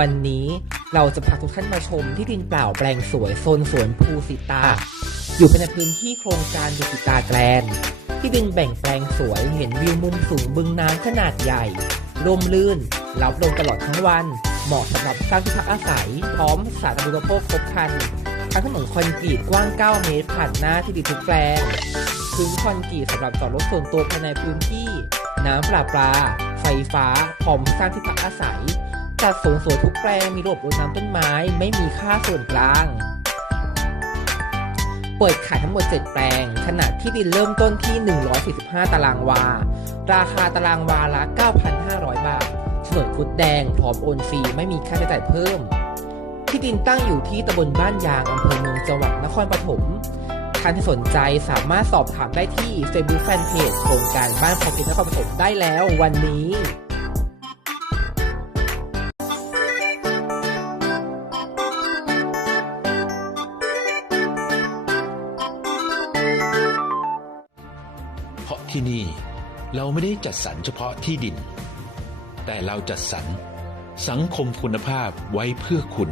วันนี้เราจะพาทุกท่านมาชมที่ดินเปล่าแปลงสวยโซนสวนภูสิตา อยู่ภายในพื้นที่โครงการภูสิตาแกลนด์ที่ดินแบ่งแปลงสวยเห็นวิวมุมสูงบึงน้ำขนาดใหญ่ร่มรื่นรับลมตลอดทั้งวัน เหมาะสำหรับสร้างที่พักอาศัย พร้อมสาธารณูปโภคครบครันทั้งถนนคอนกรีตกว้าง 9 เมตร ผ่านหน้าที่ดินทุกแปลงพื้นคอนกรีตสำหรับจอดรถส่วนตัวภายในพื้นที่ น้ำประปา ไฟฟ้าพร้อมสร้างที่พักอาศัย จัดสวนสวยทุกแปลงมีระบบรดน้ำต้นไม้ไม่มีค่าส่วนกลาง เปิดขายทั้งหมด 7 แปลง ขนาดที่ดินเริ่มต้นที่ 145 ตารางวา ราคาตารางวาละ 9,500 บาทโฉนดคุดแดงพร้อมโอนฟรีไม่มีค่าใช้จ่ายเพิ่ม ที่ดินตั้งอยู่ที่ตำบลบ้านยางอำเภอเมืองจังหวัดนครปฐมท่านที่สนใจสามารถสอบถามได้ที่ Facebook Fanpage โครงการบ้านพอกินนครปฐมได้แล้ววันนี้ ที่นี่ เราไม่ได้จัดสรรเฉพาะที่ดิน แต่เราจัดสรรสังคมคุณภาพไว้เพื่อคุณ